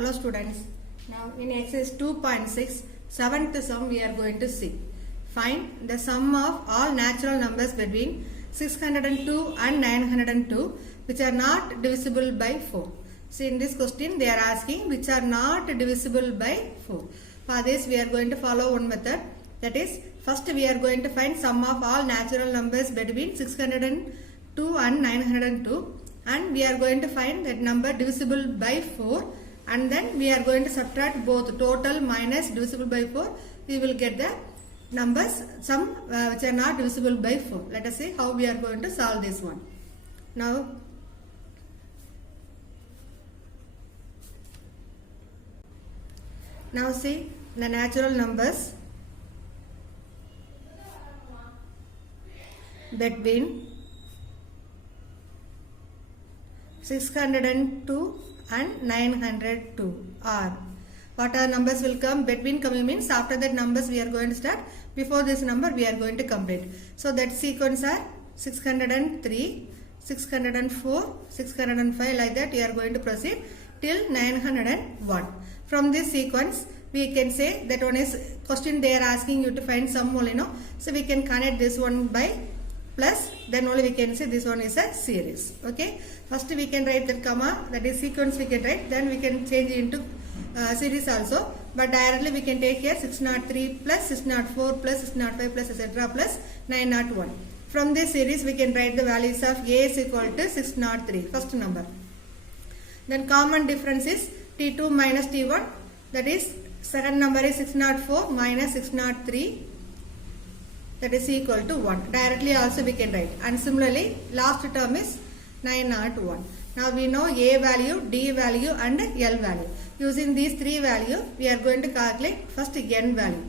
Hello students. Now in exercise 2.6, seventh sum we are going to see. Find the sum of all natural numbers between 602 and 902 which are not divisible by 4. See, in this question they are asking which are not divisible by 4. For this we are going to follow one method. That is, first we are going to find sum of all natural numbers between 602 and 902. And we are going to find that number divisible by 4, and then we are going to subtract both total minus divisible by 4. We will get the numbers sum which are not divisible by 4. Let us see how we are going to solve this one. Now see the natural numbers between 602 and 902 are. What are numbers will come? Between coming means after that numbers we are going to start. Before this number we are going to complete. So that sequence are 603, 604, 605, like that we are going to proceed till 901. From this sequence we can say that one is question they are asking you to find sum only, no? So we can connect this one by plus, then only we can say this one is a series. Okay, first we can write that comma, that is sequence we can write, then we can change into series also, but directly we can take here 603 plus 604 plus 605 plus etc plus 901. From this series we can write the values of A is equal to 603, first number. Then common difference is T2 minus T1, that is second number is 604 minus 603, that is equal to 1. Directly also we can write. And similarly last term is 901. Now we know A value, D value and L value. Using these three values we are going to calculate first N value.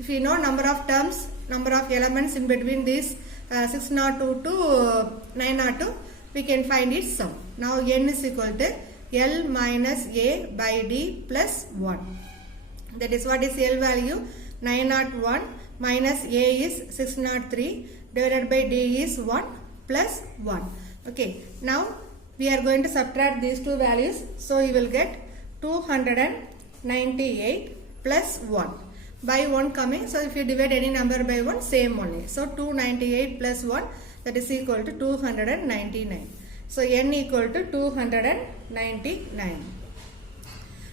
If we know number of terms, number of elements in between these 602 to 902, we can find its sum. Now N is equal to L minus A by D plus 1. That is, what is L value? 901 minus A is 603 divided by D is 1 plus 1. Okay, now we are going to subtract these two values, so you will get 298 plus 1. By 1 coming, so if you divide any number by 1, same only. So 298 plus 1, that is equal to 299. So N equal to 299.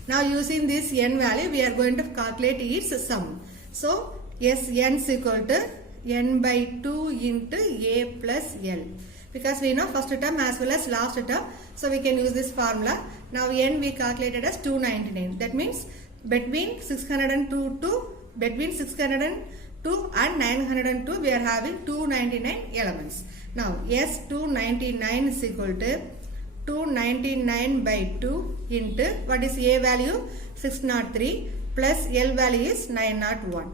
Now using this N value, we are going to calculate its sum. So yes, N is equal to N by 2 into A plus L. Because we know first term as well as last term, so we can use this formula. Now N we calculated as 299. That means between 602 and 902 we are having 299 elements. Now S 299 is equal to 299 by 2 into, what is A value? 603 plus L value is 901.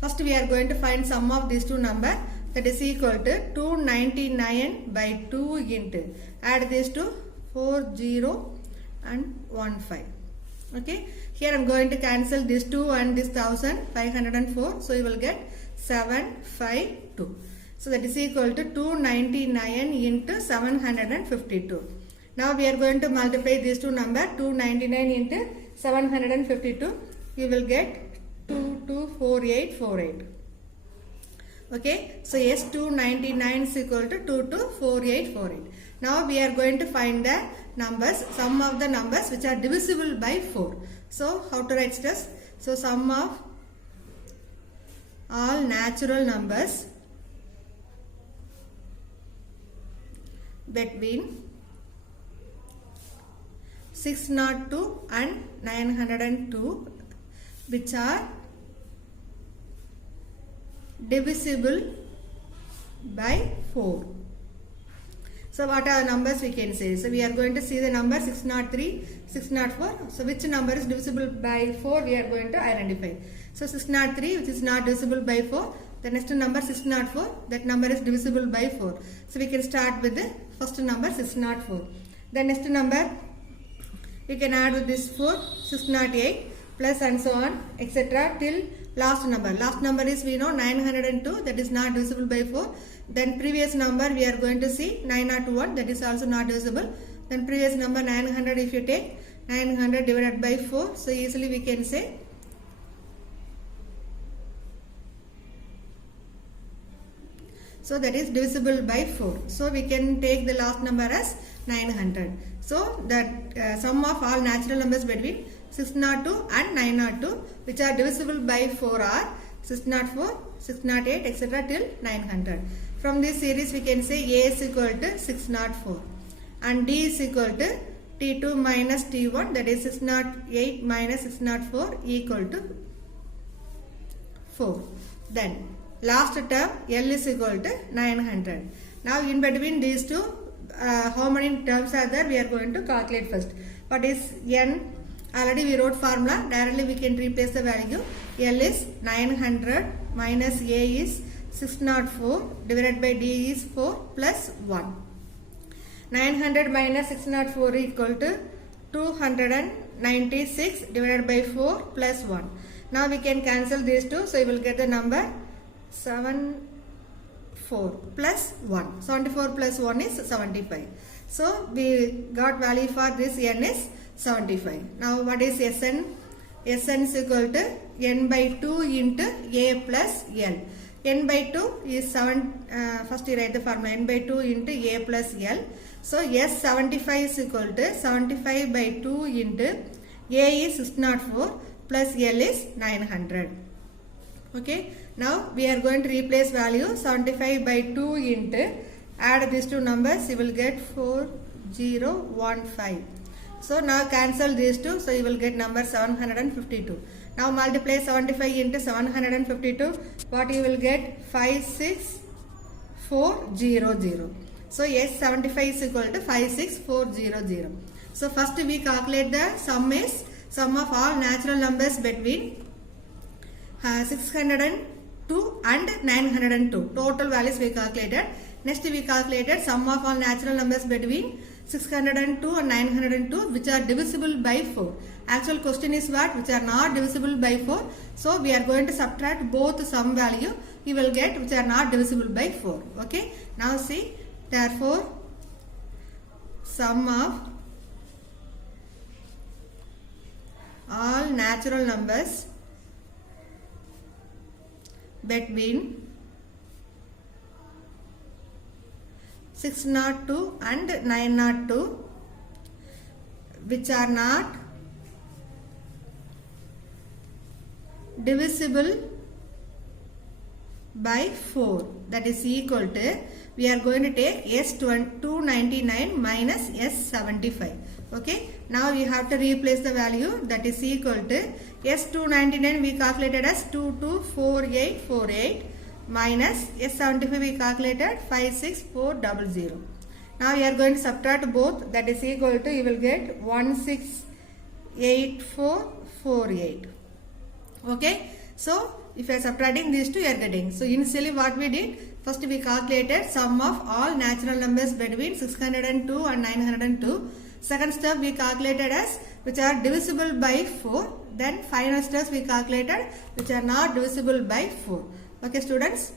First we are going to find sum of these two numbers, that is equal to 299 by 2 into, add these two, 40 and 15. Okay, here I am going to cancel this 2 and this 1504, so you will get 752. So that is equal to 299 into 752. Now we are going to multiply these two numbers, 299 into 752, you will get 224848. Okay, so yes, 299 is equal to 224848. Now we are going to find the numbers, sum of the numbers which are divisible by 4. So how to write this? So sum of all natural numbers between 602 and 902 which are divisible by 4. So what are the numbers we can say? So we are going to see the number 603, 604. So which number is divisible by 4 we are going to identify. So 603 which is not divisible by 4. The next number 604, that number is divisible by 4. So we can start with the first number 604. The next number we can add with this 4, 608 plus and so on etc till last number. Last number is we know 902, that is not divisible by 4. Then previous number we are going to see 901, that is also not divisible. Then previous number 900 if you take, 900 divided by 4. So easily we can say so that is divisible by 4. So we can take the last number as 900. So that sum of all natural numbers between 602 and 902 which are divisible by 4 are 604, 608 etc. till 900. From this series we can say A is equal to 604 and D is equal to T2 minus T1, that is 608 minus 604 equal to 4. Then last term L is equal to 900. Now in between these two how many terms are there we are going to calculate first. What is N? Already we wrote formula, directly we can replace the value. L is 900 minus A is 604 divided by D is 4 plus 1. 900 minus 604 equal to 296 divided by 4 plus 1. Now we can cancel these two, so you will get the number 74 plus 1. 74 plus 1 is 75. So we got value for this N is 75. Now what is Sn? Sn is equal to N by 2 into A plus L. N by 2 is 7, first you write the formula, N by 2 into A plus L. So S75 is equal to 75 by 2 into A is 604 plus L is 900. Okay, now we are going to replace value 75 by 2 into, add these two numbers, you will get 4015. So now cancel these two, so you will get number 752. Now multiply 75 into 752, what you will get? 56400. So S75 is equal to 56400. So first we calculate the sum of all natural numbers between 602 and 902. Total values we calculated. Next we calculated sum of all natural numbers between 602 and 902 which are divisible by 4. Actual question is what? Which are not divisible by 4. So we are going to subtract both sum value. You will get which are not divisible by 4. Okay. Now see. Therefore, sum of all natural numbers between 602 and 902 which are not divisible by 4, that is equal to, we are going to take S299 minus S75. Okay, now we have to replace the value, that is equal to S299 we calculated as 224848 minus S75 we calculated 56400. Now we are going to subtract both, that is equal to, you will get 168448. Okay, so if you are subtracting these two, you are getting. So initially what we did, first we calculated sum of all natural numbers between 602 and 902. Second step we calculated as which are divisible by 4. Then final steps we calculated which are not divisible by 4. Okay students.